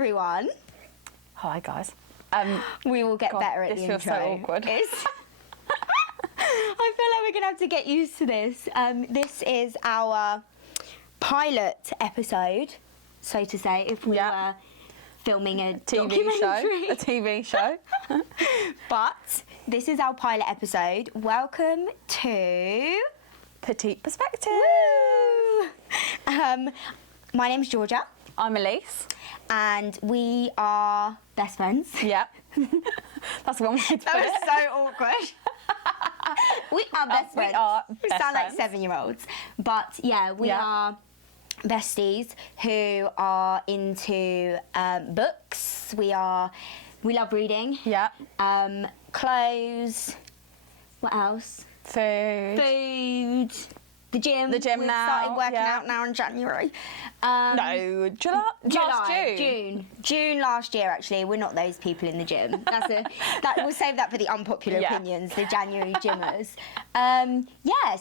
everyone. Hi, guys. We will get better at the intro. This feels so awkward. I feel like we're going to have to get used to this. This is our pilot episode, so to say, if we were filming a TV show. But this is our pilot episode. Welcome to Petite Perspective. Woo! My name's Georgia. I'm Elise. And we are best friends. Yep. That's one way to put That it. was so awkward. We are best friends. We are best We sound friends. like 7-year-olds. But yeah, we are besties who are into books. We love reading. Yeah. Clothes. What else? Food. The gym. The gym We've now, started working yeah. out now in January. No, June last year. Actually, we're not those people in the gym. We'll save that for the unpopular opinions, the January gymmers.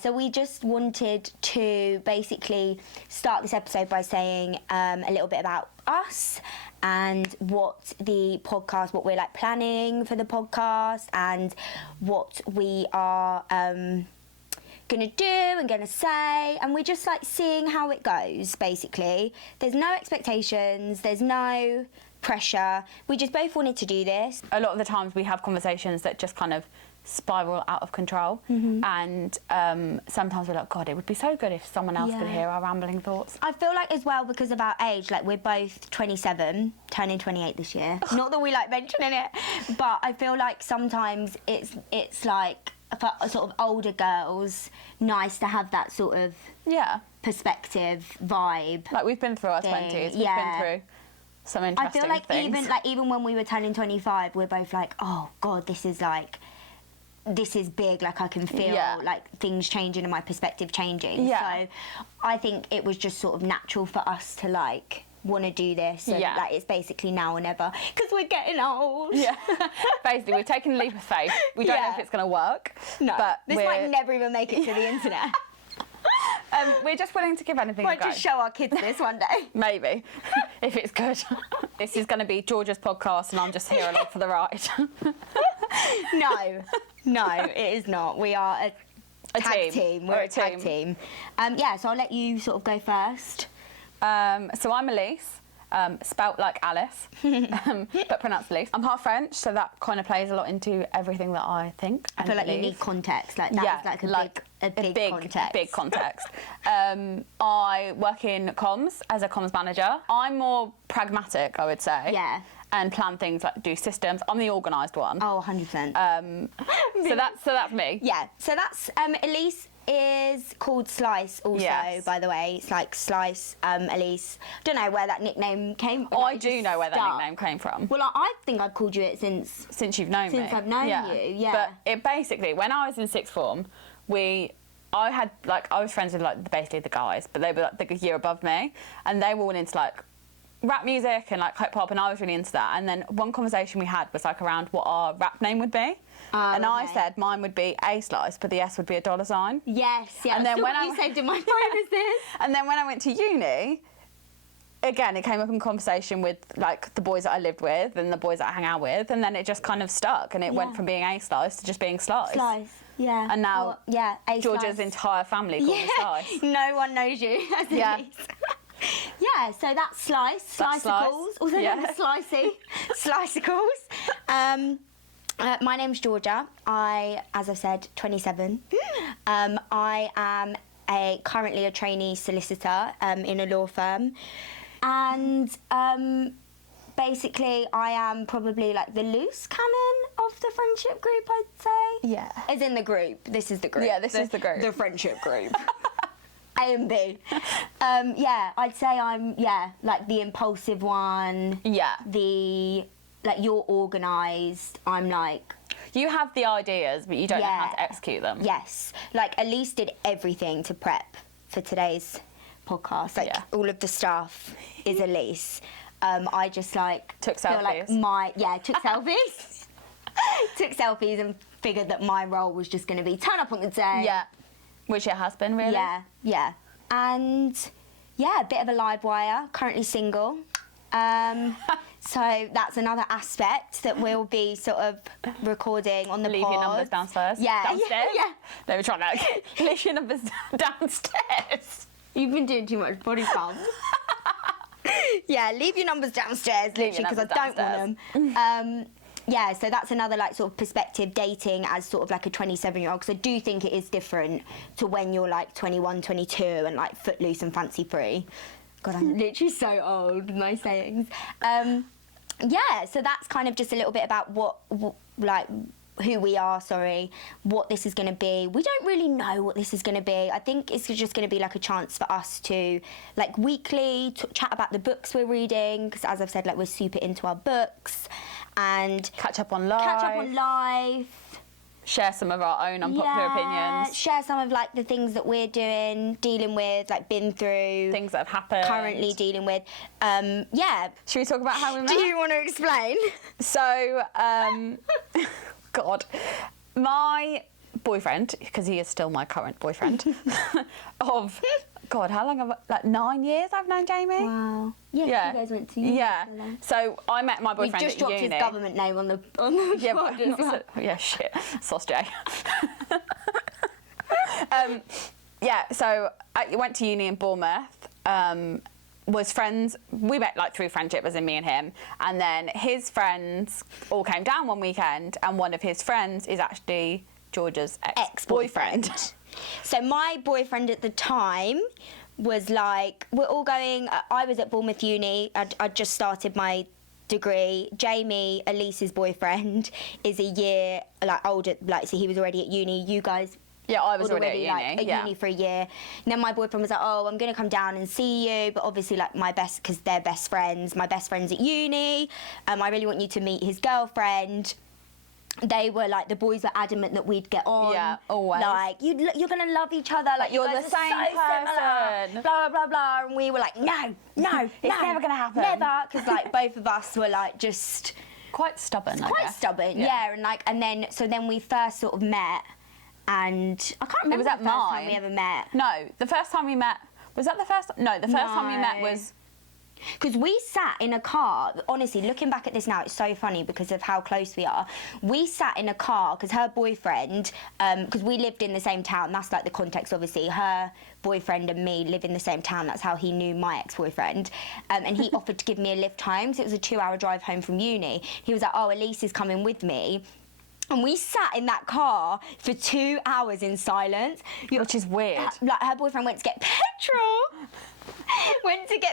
So we just wanted to basically start this episode by saying a little bit about us and what we're like planning for the podcast, and what we are gonna do and gonna say, and we're just like seeing how it goes. Basically, there's no expectations, there's no pressure. We just both wanted to do this. A lot of the times we have conversations that just kind of spiral out of control, and sometimes we're like, God, it would be so good if someone else could hear our rambling thoughts. I feel like as well, because of our age, like we're both 27, turning 28 this year. Not that we like mentioning it, but I feel like sometimes it's like, for sort of older girls, nice to have that sort of perspective vibe. Like, we've been through our 20s, we've been through some interesting things. I feel like things. even when we were turning 25, we're both like, oh God, this is big. Like, I can feel like things changing and my perspective changing. Yeah. So I think it was just sort of natural for us to like want to do this, and like it's basically now or never, because we're getting old. Basically, we've taken a leap of faith. We don't know if it's going to work. No, but this might never even make it to the internet. We're just willing to give anything a Might go. just show our kids this one day. Maybe, if it's good. This is going to be Georgia's podcast, and I'm just here along for the ride. No, it is not. We are a tag team. We're a tag team. So I'll let you sort of go first. So I'm Elise, spelt like Alice, but pronounced Elise. I'm half French, so that kind of plays a lot into everything that I think. I feel like you need context. Like that is like a big context. Big context. I work in comms as a comms manager. I'm more pragmatic, I would say. Yeah. And plan things, like do systems. I'm the organised one. Oh, 100%. So that's me. Yeah. So that's Elise is called Slice also, by the way. It's like Slice, Elise. Don't know where that nickname came from. Oh, I do know where that nickname came from. Well, I think I've called you it since you've known me. Since I've known you, yeah. But it basically, when I was in sixth form, I was friends with like basically the guys, but they were like a year above me, and they were all into like rap music and like hip hop, and I was really into that. And then one conversation we had was like around what our rap name would be. And I said mine would be A Slice, but the S would be a $sign. Yes, yeah. And then when you saved in my phone is this. And then when I went to uni, again, it came up in conversation with like the boys that I lived with and the boys that I hang out with, and then it just kind of stuck, and it went from being A Slice to just being Slice. Slice, yeah. And now A Georgia's Slice. entire family call me Slice. No one knows you as Elise. Yeah, so that's Slice. Slicicles, also known as Slicey. Slicicles. My name's Georgia. As I said, 27. I am currently a trainee solicitor in a law firm, and basically I am probably like the loose cannon of the friendship group, I'd say. Yeah. As in the group. This is the group. Yeah, this is the group. The friendship group. A and B. I'd say I'm like the impulsive one. Yeah. You're organised. I'm like, you have the ideas, but you don't know how to execute them. Yes. Like, Elise did everything to prep for today's podcast. Like, all of the stuff is Elise. I just like took selfies. Took selfies. Took selfies and figured that my role was just going to be turn up on the day. Yeah. Which it has been, really. Yeah. And a bit of a live wire. Currently single. So that's another aspect that we'll be sort of recording on the Leave pod. your numbers downstairs. Yeah. Downstairs? Yeah. They were trying to leave your numbers downstairs. You've been doing too much body pump. Yeah, leave your numbers downstairs, Leave literally, your because I numbers don't want them. Yeah, so that's another like sort of perspective, dating as sort of like a 27-year-old, because I do think it is different to when you're like 21, 22 and like footloose and fancy free. God, I'm literally so old with my sayings. Yeah, so that's kind of just a little bit about who we are, what this is going to be. We don't really know what this is going to be. I think it's just going to be like a chance for us to like weekly chat about the books we're reading, because as I've said, like we're super into our books, and Catch up on life. Share some of our own unpopular opinions. Share some of like the things that we're dealing with, like been through. Things that have happened. Currently dealing with. Yeah. Should we talk about how we met? Do you want to explain? So, God, my boyfriend, because he is still my current boyfriend, of, God, how long have I, like 9 years I've known Jamie? Wow. Yeah, you guys went to uni. Yeah. So I met my boyfriend We've just at dropped uni. his government name on the Yeah, pod but as well. yeah, shit, Sauce J. Yeah, so I went to uni in Bournemouth. Was friends. We met like through friendship, as in me and him, and then his friends all came down one weekend, and one of his friends is actually Georgia's ex-boyfriend. So my boyfriend at the time was like, we're all going. I was at Bournemouth Uni. I'd just started my degree. Jamie, Elise's boyfriend, is a year like older. Like, so he was already at uni. You guys. Yeah, I was already at uni. Like, at uni for a year. And then my boyfriend was like, oh, I'm going to come down and see you. But obviously, like, because they're best friends. My best friend's at uni. I really want you to meet his girlfriend. They were like, the boys were adamant that we'd get on. Yeah, always. Like, you're going to love each other. Like, you're you guys the same are so person. Similar, blah, blah, blah, blah. And we were like, no, it's never going to happen. Never. Because, like, both of us were, like, just... Quite stubborn, I Quite guess. stubborn, yeah. And then, so then we first sort of met. And I can't remember the first time we ever met. No, the first time we met... Was that the first... No, the first time we met was... Because we sat in a car, honestly, looking back at this now, it's so funny because of how close we are. We sat in a car because her boyfriend, because we lived in the same town, that's like the context, obviously. Her boyfriend and me live in the same town, that's how he knew my ex-boyfriend. And he offered to give me a lift home, so it was a 2-hour drive home from uni. He was like, oh, Elise is coming with me. And we sat in that car for 2 hours in silence. Which is weird. Like, her boyfriend went to get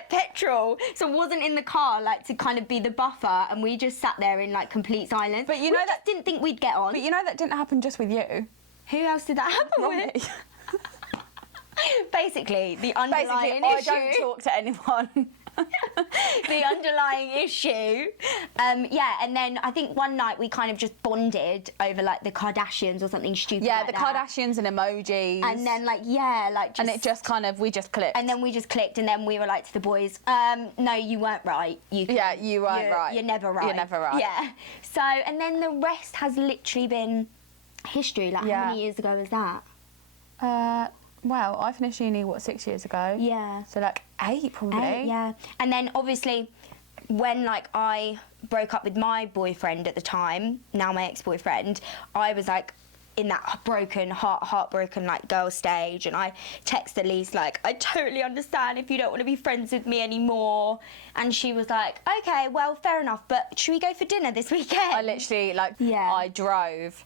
petrol. So wasn't in the car, like, to kind of be the buffer, and we just sat there in, like, complete silence. But you know that didn't think we'd get on. But you know that didn't happen just with you. Who else did that happen Not with? me. Basically, the underlying I issue. don't talk to anyone. The underlying issue. Yeah, and then I think one night we kind of just bonded over like the Kardashians or something stupid. Yeah, like the that. Kardashians and emojis. And then just, and it just kind of, we just clicked. And then we just clicked, and then we were like to the boys, no, you weren't right. You weren't right. You're never right. You're never right. Yeah. So, and then the rest has literally been history. Like, how many years ago was that? Well, I finished uni, 6 years ago? Yeah. So, like, 8 probably. 8, yeah. And then, obviously, when, like, I broke up with my boyfriend at the time, now my ex-boyfriend, I was, like, in that heartbroken, like, girl stage, and I texted Elise, like, I totally understand if you don't want to be friends with me anymore. And she was like, okay, well, fair enough, but should we go for dinner this weekend? I literally, like, I drove,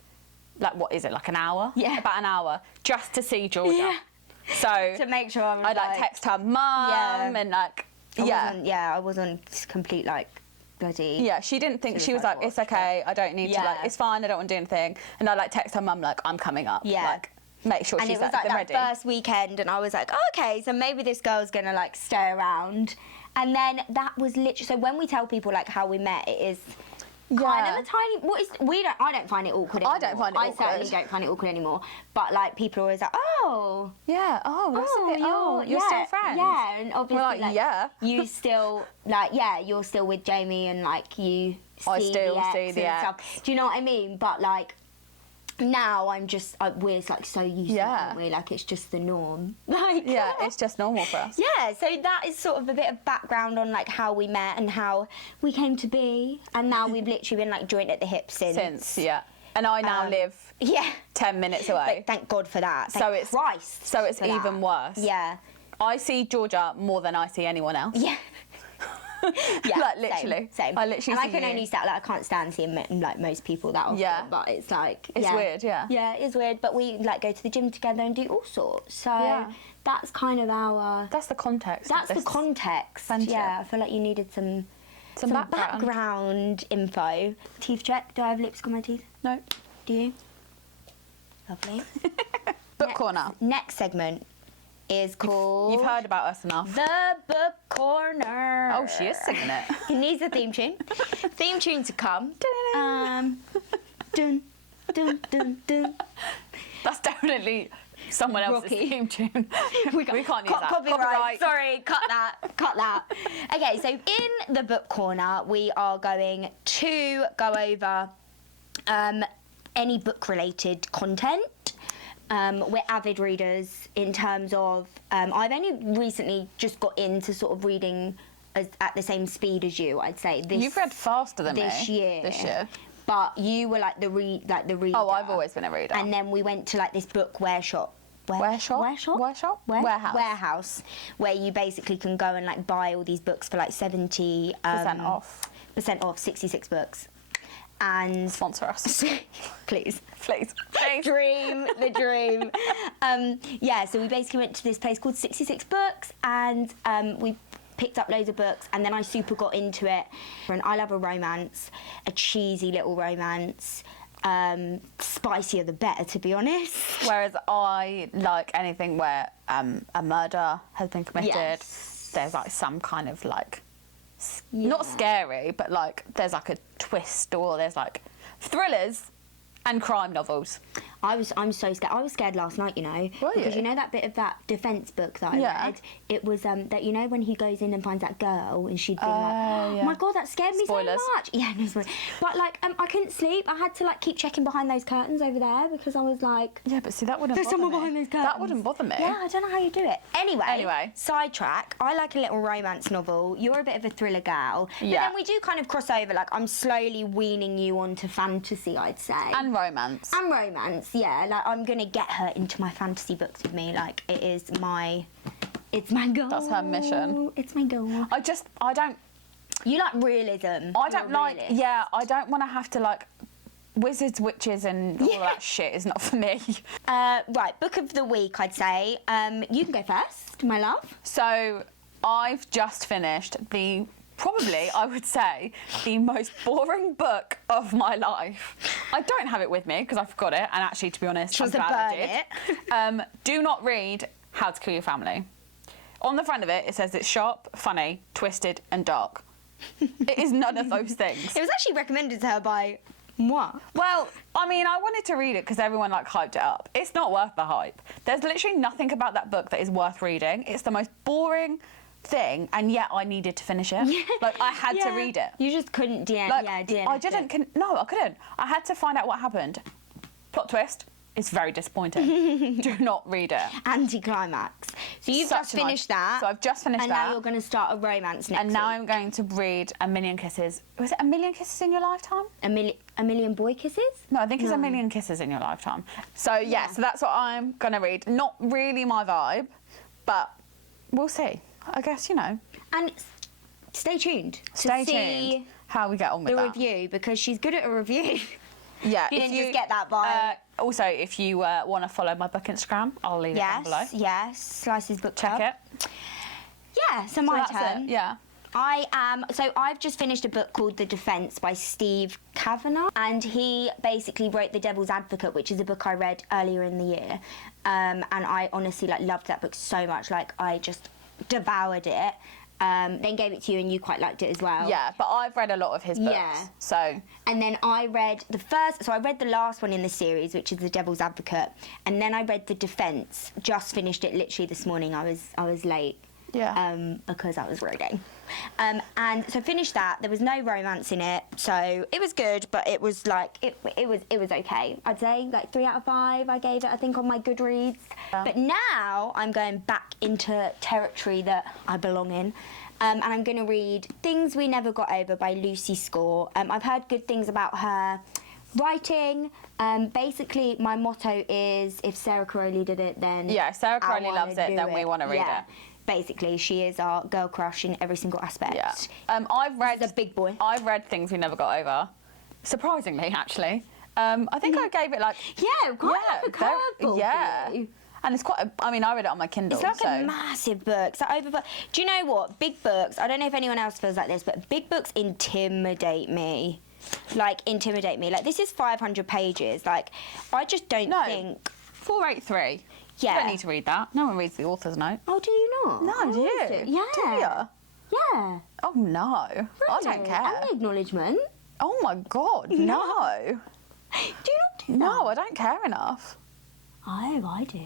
like, what is it, like an hour? Yeah. About an hour, just to see Georgia. Yeah. So to make sure I'd like text her mum and like I wasn't complete like bloody. Yeah, she didn't think, she was like, it's okay, I don't need to, like, it's fine, I don't want to do anything. And I like text her mum like, I'm coming up. Yeah. Like, make sure and she's it was like that ready. First weekend, and I was like, oh, okay, so maybe this girl's gonna like stay around. And then that was literally, so when we tell people like how we met, it is kind of a tiny. I don't find it awkward anymore. I don't find it awkward. I certainly don't find it awkward anymore. But like people are always like, oh, yeah, you're still friends. Yeah, and obviously like, yeah, you still you're still with Jamie, and like you. I still see the and ex. stuff. Do you know what I mean? But like, now I'm just we're like so used to it, aren't we? Like it's just the norm. Like Yeah, it's just normal for us. Yeah, so that is sort of a bit of background on like how we met and how we came to be, and now we've literally been like joined at the hip since. Yeah. And I now live 10 minutes away. Like, thank God for that. So it's Christ. So it's even worse. Yeah. I see Georgia more than I see anyone else. Yeah. Yeah, like literally. Same. I literally. And I see can you. only stand like I can't stand seeing like most people that often. Yeah. But it's like It's weird, yeah. Yeah, it is weird. But we like go to the gym together and do all sorts. So that's kind of our. That's the context. That's the context. friendship. Yeah, I feel like you needed some background info. Teeth check. Do I have lipstick on my teeth? No. Do you? Lovely. Book corner. Next segment is called. You've heard about us enough. The Book Corner. Oh, she is singing it. It needs a theme tune. Theme tune to come. Dun, dun, dun, dun. That's definitely someone else's Rocky. theme tune. we can't use that. Copyright. Sorry, cut that. Cut that. Okay, so in the Book Corner, we are going to go over any book-related content. We're avid readers in terms of I've only recently just got into sort of reading at the same speed as you, I'd say. You've read faster than this me. year. This year. But you were like the reader. Oh, I've always been a reader. And then we went to like this book warehouse, where you basically can go and like buy all these books for like 70% off. 66 books. And Sponsor us. please. Please. The dream. Yeah, so we basically went to this place called 66 Books, and we picked up loads of books, and then I super got into it. And I love a romance, a cheesy little romance. Spicier the better, to be honest. Whereas I like anything where a murder has been committed. Yes. There's like some kind of like not scary, but like there's like a twist, or there's like thrillers and crime novels. I'm so scared. I was scared last night, you know. Were because you? you know that bit of that defence book that I read? It was that, you know, when he goes in and finds that girl and she'd been oh my God, that scared me Spoilers. so much. Yeah, no spoilers. But like I couldn't sleep. I had to like keep checking behind those curtains over there because I was like, Yeah, but see, that wouldn't there's bother someone me. behind those curtains. That wouldn't bother me. Yeah, I don't know how you do it. Anyway, Anyway. sidetrack. I like a little romance novel. You're a bit of a thriller gal. But Yeah. then we do kind of cross over. Like I'm slowly weaning you onto fantasy, I'd say. And romance. And romance, yeah. Like I'm gonna get her into my fantasy books with me. Like it's my goal. That's her mission. It's my goal. I don't. You like realism. I don't You're a like. realist. Yeah, I don't want to have to like. Wizards, witches, and all that shit is not for me. Right, book of the week, I'd say. You can go first, my love. So I've just finished probably, I would say, the most boring book of my life. I don't have it with me because I forgot it, and actually, to be honest, I'm glad I did. Do not read How to Kill Your Family. On the front of it, it says it's sharp, funny, twisted, and dark. It is none of those things. It was actually recommended to her by moi. Well, I mean, I wanted to read it because everyone like hyped it up. It's not worth the hype. There's literally nothing about that book that is worth reading. It's the most boring thing, and yet I needed to finish it. Yeah. Like I had to read it. You just couldn't DNF I didn't. No, I couldn't. I had to find out what happened. Plot twist. It's very disappointing. Do not read it. Anticlimax. So you've just finished that. So I've just finished and that. now you're going to start a romance next And now week. I'm going to read A Million Kisses. Was it A Million Kisses in Your Lifetime? A million boy kisses? No, I think it's A Million Kisses in Your Lifetime. So yeah, so that's what I'm going to read. Not really my vibe, but we'll see. I guess, you know. And stay tuned Stay to see tuned how we get on with the that. review, because she's good at a review. Yeah. You didn't just get that by... also, if you want to follow my book Instagram, I'll leave it down below. Yes, Slice's Book Club. Check it. Yeah, so my that's turn. it, yeah. I've just finished a book called The Defence by Steve Kavanagh, and he basically wrote The Devil's Advocate, which is a book I read earlier in the year, and I honestly loved that book so much. Like I just devoured it. Then gave it to you, and you quite liked it as well. Yeah, but I've read a lot of his books. Yeah. So. And then I read I read the last one in the series, which is The Devil's Advocate, and then I read The Defence. Just finished it literally this morning. I was late. Because I was reading. And so finished that. There was no romance in it, so it was good, but it was like it was okay. I'd say like 3 out of 5. I gave it, I think, on my Goodreads. But now I'm going back into territory that I belong in. And I'm going to read Things We Never Got Over by Lucy Score. I've heard good things about her writing. Basically, my motto is, if Sarah Caroli did it, then yeah, Sarah Caroli loves it, then we want to read it. Basically, she is our girl crush in every single aspect. Yeah. I've read a big boy. I've read Things We Never Got Over. Surprisingly, actually. I think I gave it like quite like a curveball. Yeah. And it's quite. I mean, I read it on my Kindle. It's like a massive book. It's like over. Do you know what? Big books. I don't know if anyone else feels like this, but big books intimidate me. Like this is 500 pages. Like, I just don't think. 483. Yeah. You don't need to read that. No one reads the author's note. Oh, do you not? No, do you? Yeah. Do you? Yeah. Oh no. Really? I don't care. And the acknowledgement. Oh my god, no. Do you not do that? No, I don't care enough. Oh, I do.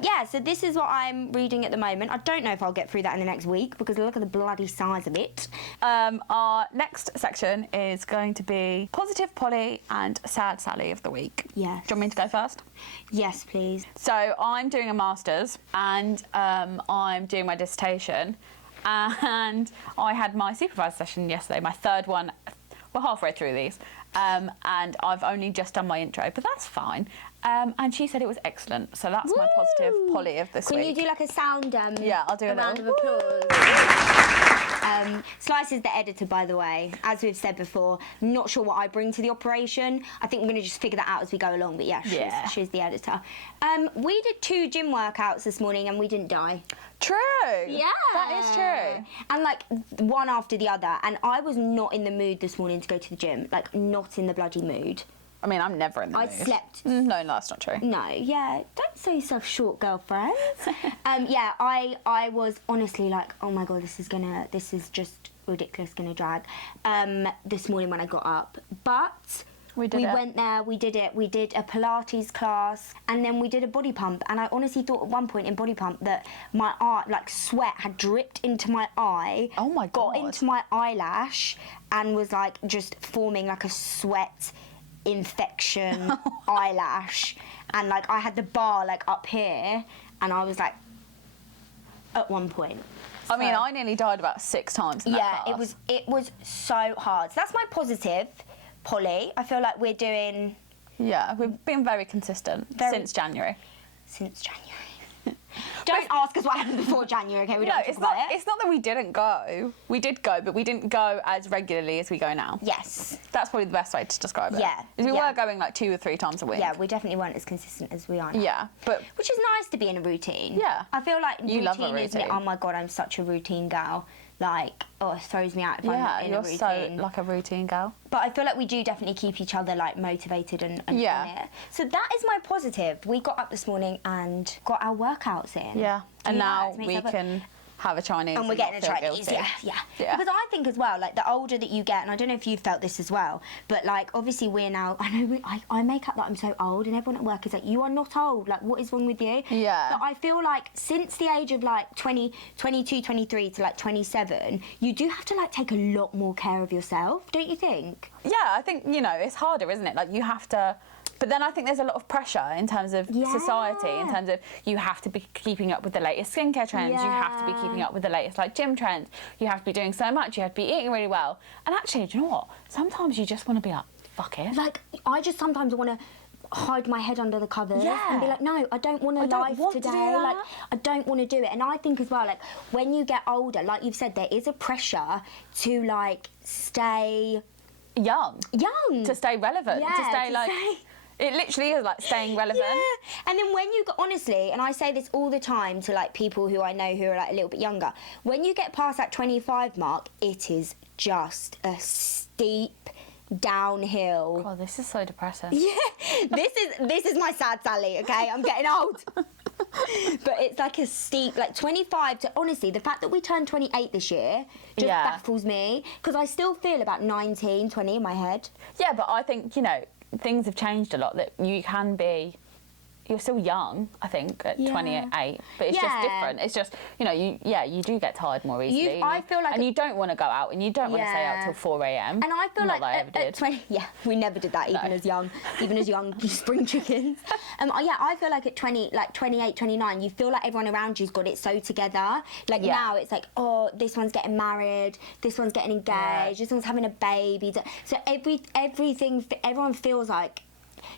Yeah, so this is what I'm reading at the moment. I don't know if I'll get through that in the next week because look at the bloody size of it. Our next section is going to be Positive Polly and Sad Sally of the week. Yes. Do you want me to go first? Yes, please. So I'm doing a master's and I'm doing my dissertation, and I had my supervisor session yesterday, my third one. We're halfway through these, and I've only just done my intro, but that's fine. And she said it was excellent, so that's my positive Polly of this week. Can you do like a sound? Yeah, I'll do a round of little applause. Slice is the editor, by the way. As we've said before, not sure what I bring to the operation. I think we're going to just figure that out as we go along. But yeah, she's the editor. We did 2 gym workouts this morning and we didn't die. True. Yeah. That is true. And like one after the other. And I was not in the mood this morning to go to the gym. Like, not in the bloody mood. I mean, I'm never in the mood. I slept. No, that's not true. No, yeah. Don't sell yourself short, girlfriend. Yeah, I was honestly like, oh my god, this is just ridiculous, gonna drag. This morning when I got up, but we went there, we did it. We did a Pilates class, and then we did a body pump. And I honestly thought at one point in body pump that my eye, like sweat, had dripped into my eye. Oh my god! Got into my eyelash and was like just forming like a sweat infection eyelash, and like I had the bar like up here, and I was like at one point. I mean, I nearly died about 6 times in that class. it was so hard. So that's my positive, Polly. I feel like we're doing. Yeah, we've been very consistent since January. Since January. Don't ask us what happened before January, okay? We don't talk about it. It's not that we didn't go. We did go, but we didn't go as regularly as we go now. Yes. That's probably the best way to describe it. Yeah. We were going like 2 or 3 times a week. Yeah, we definitely weren't as consistent as we are now. Yeah, but which is nice to be in a routine. Yeah. I feel like you love a isn't it? routine. Oh my god, I'm such a routine girl. Like, oh, it throws me out if I'm not in a routine. Yeah, you're so like a routine girl. But I feel like we do definitely keep each other like motivated and on it. So that is my positive. We got up this morning and got our workouts in. Yeah, and now we can have a Chinese. And we're getting a Chinese, yeah. Because I think as well, like the older that you get, and I don't know if you've felt this as well, but like obviously we're now, I make up that I'm so old, and everyone at work is like, you are not old, like what is wrong with you? Yeah. But I feel like since the age of like 20, 22, 23 to like 27, you do have to like take a lot more care of yourself, don't you think? Yeah, I think, you know, it's harder, isn't it? Like you have to. But then I think there's a lot of pressure in terms of society, in terms of you have to be keeping up with the latest skincare trends, you have to be keeping up with the latest like gym trends, you have to be doing so much, you have to be eating really well. And actually, do you know what? Sometimes you just want to be like, fuck it. Like, I just sometimes want to hide my head under the covers and be like, no, I don't want to live today. Like, I don't want to do it. And I think as well, like, when you get older, like you've said, there is a pressure to like stay young. To stay relevant. Yeah, to stay like. It literally is like staying relevant. Yeah, and then when you go, honestly, and I say this all the time to like people who I know who are like a little bit younger, when you get past that 25 mark, it is just a steep downhill. God, this is so depressing. Yeah, this is my sad Sally, okay? I'm getting old. But it's like a steep, like 25 to, honestly, the fact that we turned 28 this year just baffles me, because I still feel about 19, 20 in my head. Yeah, but I think, you know, things have changed a lot, that you can be you're still young, I think, at Yeah. 28, but it's just Yeah. different. It's just, you know, you do get tired more easily. I feel like and you don't want to go out, and you don't want to stay out Yeah. till 4 a.m. And I feel Not like that I ever did. 20, yeah, we never did that, even as young spring chickens. Yeah, I feel like at 20, like 28, 29, you feel like everyone around you's got it so together. Like Yeah. now it's like, oh, this one's getting married, this one's getting engaged, this one's having a baby. So everyone feels like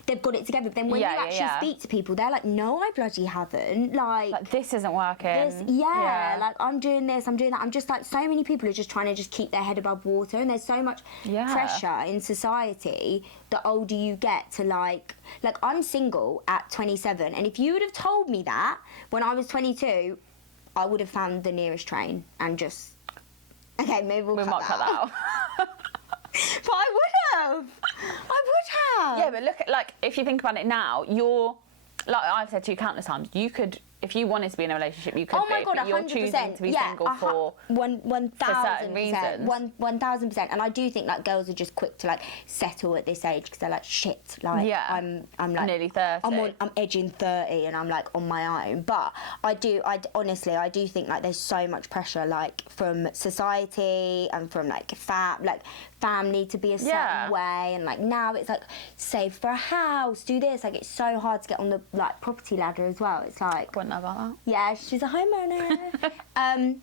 they've got it together. But then when you actually speak to people, they're like, no, I bloody haven't. Like this isn't working. Like I'm doing this, I'm doing that. I'm just like, so many people are just trying to just keep their head above water, and there's so much pressure in society the older you get to like I'm single at 27, and if you would have told me that when I was 22, I would have found the nearest train and just, okay, maybe we might cut that out. But I would have. Yeah, but look at, like, if you think about it now, you're, like I've said to you countless times, you could, if you wanted to be in a relationship, you could oh my be, God, but you're 100%. choosing to be single for 1,000 reasons. 1,000%. And I do think like girls are just quick to like settle at this age because they're like, shit, like I'm like nearly 30. I'm edging 30 and I'm like on my own. But honestly, I do think like there's so much pressure like from society and from like family to be a certain way, and like now it's like save for a house, do this. Like it's so hard to get on the like property ladder as well. It's like, Wouldn't know about that. yeah, she's a homeowner.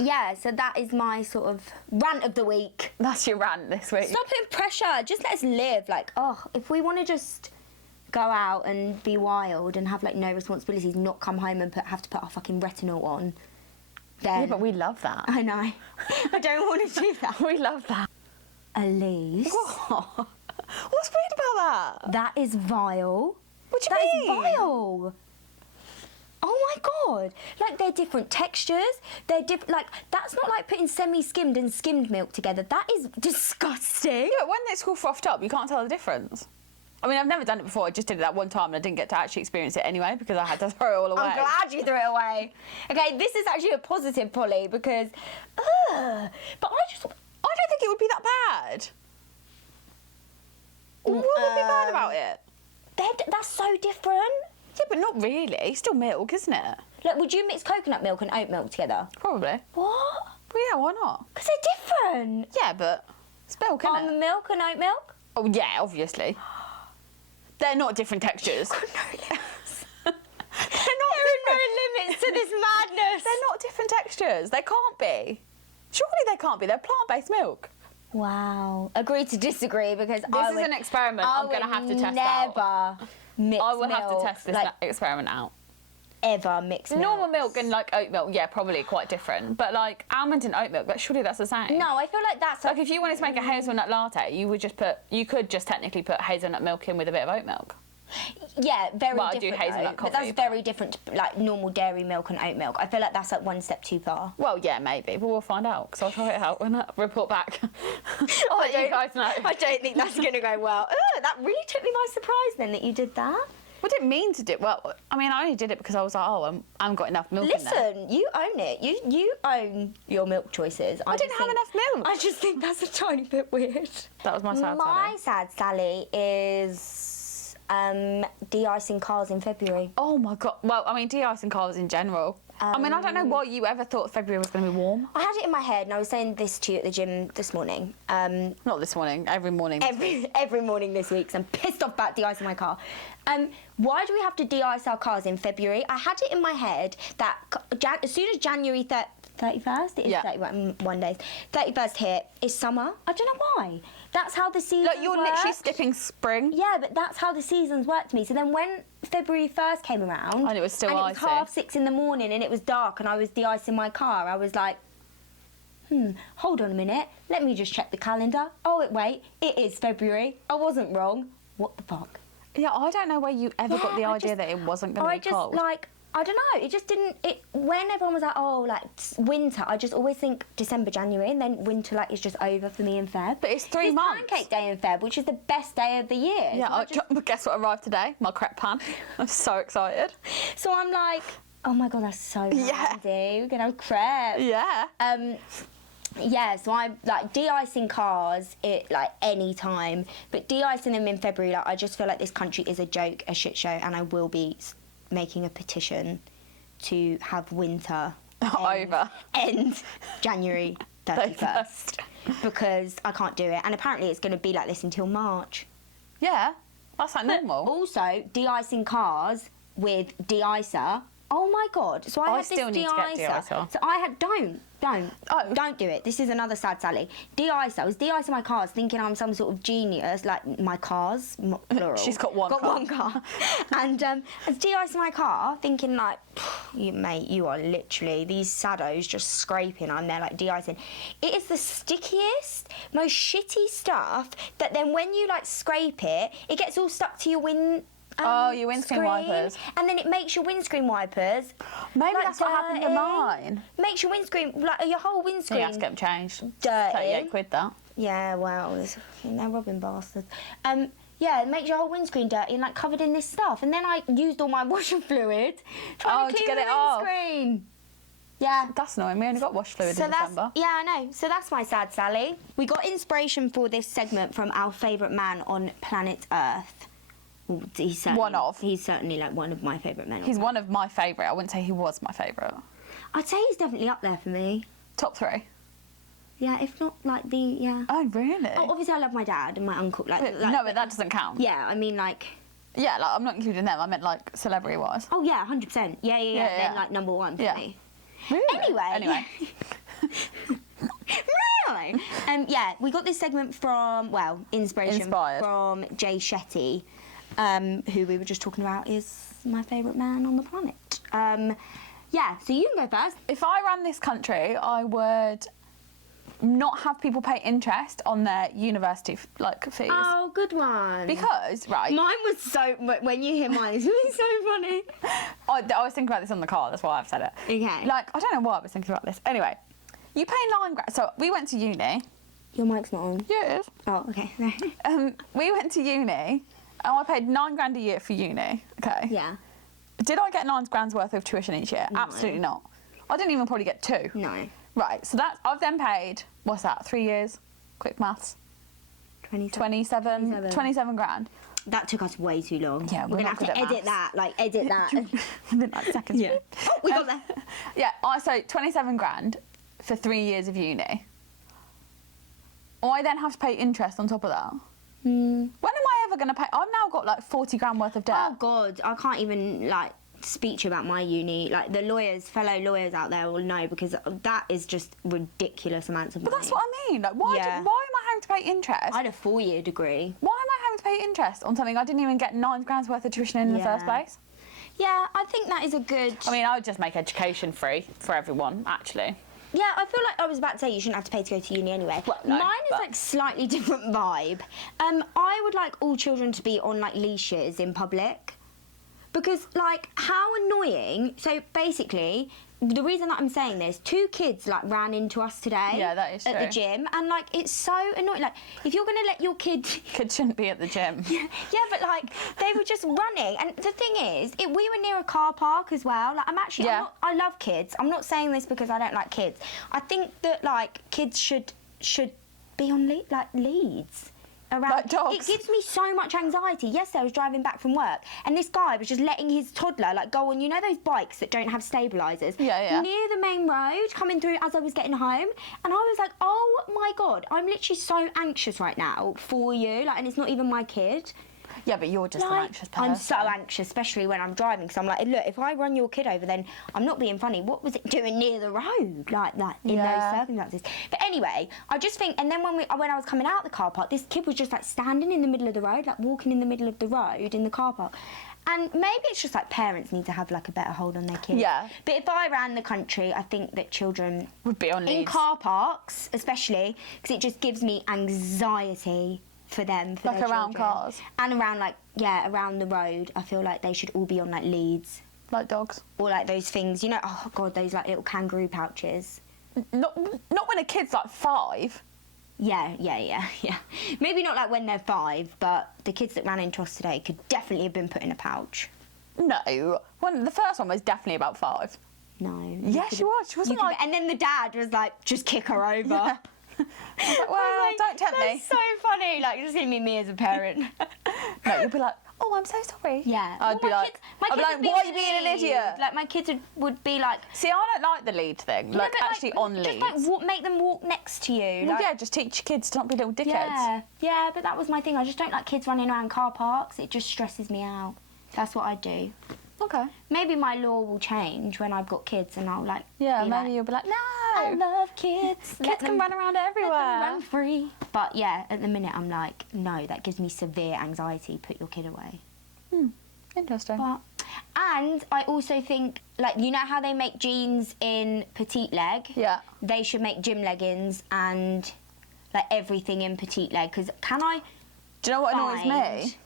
Yeah, so that is my sort of rant of the week. That's your rant this week. Stop putting pressure. Just let us live. Like, oh, if we want to just go out and be wild and have like no responsibilities, not come home and have to put our fucking retinol on, then Yeah, but we love that. I know. I don't want to do that. We love that. Elise, What's weird about that? that is vile. What do That you is mean? vile. Oh my God. Like, they're different textures. They're different. Like, that's not like putting semi-skimmed and skimmed milk together. That is disgusting. Yeah, but when it's all frothed up, you can't tell the difference. I mean, I've never done it before. I just did it that one time and I didn't get to actually experience it anyway because I had to throw it all away. I'm glad you threw it away. Okay, this is actually a positive, Polly, because... but I don't think it would be that bad. What would be bad about it? That's so different. Yeah, but not really. It's still milk, isn't it? Like, would you mix coconut milk and oat milk together? Probably. What? Well, yeah, why not? Because they're different. Yeah, but it's milk, isn't it? Almond milk and oat milk? Oh, yeah, obviously. They're not different textures. No limits. They're not There are different. no limits to this madness. They're not different textures. They can't be. Surely they can't be. They're plant-based milk. Wow. Agree to disagree because This is an experiment I'm going to have to test out. Never mix I will milk, have to test this like, experiment out. ever mix milk. Normal milk and like oat milk, yeah, probably quite different. But like almond and oat milk, surely that's the same. No, I feel like that's Like if you wanted to make a hazelnut latte, you could just technically put hazelnut milk in with a bit of oat milk. yeah, very Well, I do different. hazelnut But coffee, that's very different to like normal dairy milk and oat milk. I feel like that's like one step too far. Well, yeah, maybe, but we'll find out because I'll try it out and report back. I'll let you guys know. I don't think that's going to go well. That really took me by surprise then that you did that. I didn't mean to do it. Well, I mean, I only did it because I was like, I haven't got enough milk in there. Listen, you own it. You own your milk choices. I didn't have enough milk. I just think that's a tiny bit weird. That was my sad My Sally. sad Sally is de-icing cars in February. Oh my God. Well, I mean, de-icing cars in general. I mean, I don't know why you ever thought February was going to be warm. I had it in my head, and I was saying this to you at the gym this morning. Not this morning, every morning. Every morning this week, 'cause I'm pissed off about de-icing my car. Why do we have to de-ice our cars in February? I had it in my head that as soon as January 31st, it is 31 days, 31st hit, is summer. I don't know why. That's how the season Like, you're literally skipping spring. Yeah, but that's how the seasons work to me. So then when February 1st came around... And it was still and icy. it was 6:30 in the morning and it was dark and I was de-icing my car, I was like, hold on a minute. Let me just check the calendar. Oh, wait, it is February. I wasn't wrong. What the fuck? Yeah, I don't know where you ever got the idea that it wasn't going to be cold. I don't know, it just didn't, when everyone was like, oh, like, winter, I just always think December, January, and then winter, like, is just over for me in Feb. But it's 3 months. It's Pancake Day in Feb, which is the best day of the year. Yeah, guess what arrived today? My crepe pan. I'm so excited. So I'm like, oh my God, that's so handy. We're going to have crepe. Yeah. Yeah, so I like de-icing cars like any time, but de-icing them in February, like I just feel like this country is a joke, a shit show, and I will be making a petition to have winter end January 31st because I can't do it, and apparently it's going to be like this until March. Yeah, that's like normal. Also, de-icing cars with de-icer. Oh my god! So I had still this need to get de-icer. So I had don't do it. This is another sad Sally. De-icer. I was de-icing my cars, thinking I'm some sort of genius. Like my cars, plural. She's got one car. And I was de-icing my car, thinking like, mate, you are literally these shadows just scraping. I'm there like de-icing. It is the stickiest, most shitty stuff that then when you like scrape it, it gets all stuck to your your windscreen wipers. And then it makes your windscreen wipers. Maybe like, that's what happened to mine. Makes your windscreen, like your whole windscreen. You have to get them changed. Dirty. £38 that. Yeah, well, they're robbing bastards. Yeah, it makes your whole windscreen dirty and like covered in this stuff. And then I used all my washer fluid trying to clean get the it off. windscreen. Yeah. That's annoying. We only got wash fluid in December. Yeah, I know. So that's my sad Sally. We got inspiration for this segment from our favourite man on planet Earth. Well, he's certainly like one of my favourite men. He's one of my favourite. I wouldn't say he was my favourite. I'd say he's definitely up there for me. Top 3. Yeah, if not like yeah. Oh, really? Oh, obviously I love my dad and my uncle. No, but that doesn't count. Yeah, I mean like. Yeah, like I'm not including them. I meant like celebrity-wise. Oh yeah, 100%. Yeah. Then like number 1 for me. Really? Anyway. Really? Yeah, we got this segment from inspired from Jay Shetty. Who we were just talking about is my favourite man on the planet. So you can go first. If I ran this country, I would not have people pay interest on their university fees. Oh, good one. Because, right. Mine was so, when you hear mine, it's really so funny. I was thinking about this on the car, that's why I've said it. Okay. Like, I don't know why I was thinking about this. Anyway, you pay £9,000. So we went to uni. Your mic's not on. Yeah, it is. Oh, okay. We went to uni. And I paid £9,000 a year for uni, okay? Yeah. Did I get £9,000 worth of tuition each year? No. Absolutely not. I didn't even probably get 2. No. Right, so I've then paid, what's that, 3 years? Quick maths. 27 grand. That took us way too long. Yeah, we're going to have to edit that, edit that. Within like seconds. Yeah. Oh, we got there. Yeah, so 27 grand for 3 years of uni. I then have to pay interest on top of that. When am I ever going to pay? I've now got like 40 grand worth of debt. Oh God, I can't even speak to you about my uni. Like the fellow lawyers out there will know because that is just ridiculous amounts of money. But that's what I mean. Like, why am I having to pay interest? I had a 4-year degree. Why am I having to pay interest on something I didn't even get £9,000 worth of tuition in the first place? Yeah, I think that is a good. I mean, I would just make education free for everyone, actually. Yeah, I feel like I was about to say you shouldn't have to pay to go to uni anyway. Well, no, mine is like slightly different vibe. I would like all children to be on like leashes in public. Because like how annoying. So basically, the reason that I'm saying this, 2 kids like ran into us today. Yeah, that is at true. the gym, and like it's so annoying. Like if you're gonna let your kid, kids shouldn't be at the gym. Yeah, but like they were just running, and the thing is, we were near a car park as well. Like I love kids. I'm not saying this because I don't like kids. I think that like kids should be on leads. Around. Like dogs. It gives me so much anxiety. Yesterday I was driving back from work and this guy was just letting his toddler go on, you know those bikes that don't have stabilisers? Yeah. Near the main road, coming through as I was getting home. And I was like, oh my God, I'm literally so anxious right now for you. And it's not even my kid. Yeah, but you're just an anxious person. I'm so anxious, especially when I'm driving, because I'm like, look, if I run your kid over, then I'm not being funny. What was it doing near the road like that in those circumstances? But anyway, I just think, and then when I was coming out the car park, this kid was just like standing in the middle of the road, like walking in the middle of the road in the car park. And maybe it's just like parents need to have like a better hold on their kids. Yeah. But if I ran the country, I think that children would be on leads. In car parks, especially, because it just gives me anxiety for them, for like their around children. cars And around around the road. I feel like they should all be on like leads, like dogs, or like those things, you know, oh God, those like little kangaroo pouches. Not when a kid's like 5. Yeah. Maybe not like when they're 5, but the kids that ran into us today could definitely have been put in a pouch. No, the first one was definitely about 5. No. Yeah, she was. She wasn't like. And then the dad was like, just kick her over. Yeah. I was like, well, don't tempt me. That's so funny. Like, just gonna be me as a parent. No, you'd be like, oh, I'm so sorry. Yeah. I'd be like, why are you being an idiot? Like, my kids would be like... See, I don't like the lead thing. Like, actually on lead. Just, like, make them walk next to you. Well, like, yeah, just teach your kids to not be little dickheads. yeah. Yeah, but that was my thing. I just don't like kids running around car parks. It just stresses me out. That's what I do. Okay. Maybe my law will change when I've got kids and I'll, like... Yeah, be maybe like, you'll be like, no. I love kids. Kids can run around everywhere. Let them run free. But, yeah, at the minute, I'm like, no, that gives me severe anxiety. Put your kid away. Interesting. But, and I also think, like, you know how they make jeans in petite leg? Yeah. They should make gym leggings and, like, everything in petite leg. Because can I... Do you know what annoys find- me?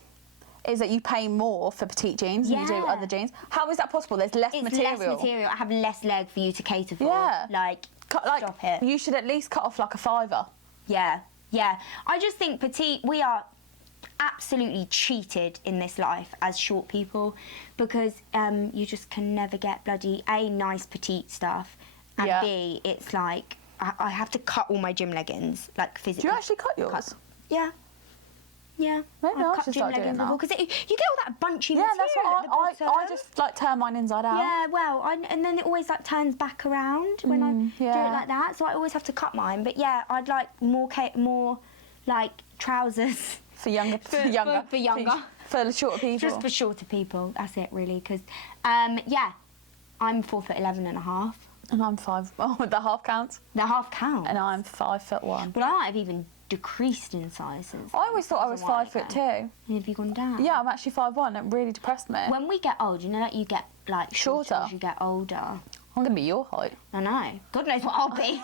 Is that you pay more for petite jeans than you do Yeah. other jeans. How is that possible? There's less It's material. less material. I have less leg for you to cater for. Yeah. Like, stop it. You should at least cut off like a $5. Yeah, yeah. I just think petite, we are absolutely cheated in this life as short people because you just can never get bloody A, nice petite stuff, and Yeah. B, it's like, I have to cut all my gym leggings, like physically. Do you actually cut yours? Yeah. Yeah. Maybe I I've should start doing that. because you get all that bunchy Yeah, material that's at the what I bottom. just like turn mine inside out. Yeah, well, and then it always like turns back around when I do yeah. it like that. So I always have to cut mine. But yeah, I'd like more like trousers For younger, for younger. for the shorter people. Just for shorter people. That's it, really. Because yeah, I'm 4'11" and a half. And I'm 5. Oh, the half counts. The half count. And I'm 5'1". But I might have even decreased in sizes. I always thought I was 5'2". Have you gone down? Yeah, I'm actually 5'1". It really depressed me. When we get old, you know that you get like shorter Shorter. as you get older. I'm gonna be your height. I know. God knows what I'll be.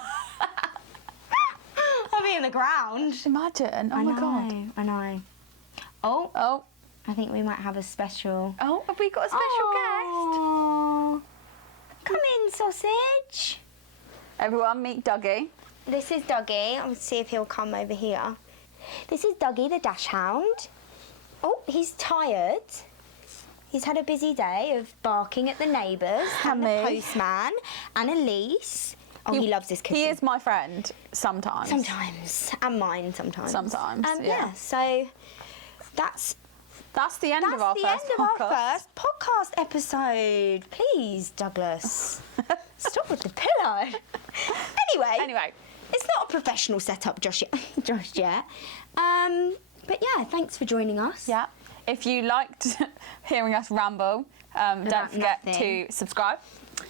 I'll be in the ground. Imagine. Oh my god. I know. Oh, Oh. I think we might have a special. Oh, have we got a special guest? Oh. Come in, sausage. Everyone, meet Dougie. This is Dougie. I'll see if he'll come over here. This is Dougie, the dash hound. Oh, he's tired. He's had a busy day of barking at the neighbours and the Hammy. postman and Elise. Oh, he loves this kitchen. He is my friend sometimes. Sometimes. And mine sometimes. Sometimes, yeah. So that's That's the end of our the first end of podcast. our first podcast episode. Please, Douglas, stop with the pillow. Anyway, it's not a professional setup just yet. But yeah, thanks for joining us. Yeah. If you liked hearing us ramble, don't forget nothing. to subscribe.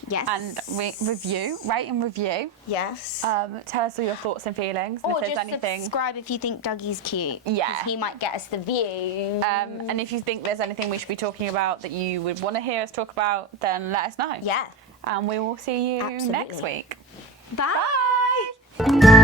Yes. And rate and review. Yes. Tell us all your thoughts and feelings. And or if there's just anything. subscribe if you think Dougie's cute. Yeah. 'Cause he might get us the view. And if you think there's anything we should be talking about that you would want to hear us talk about, then let us know. Yeah. And we will see you Absolutely. next week. Bye. Bye.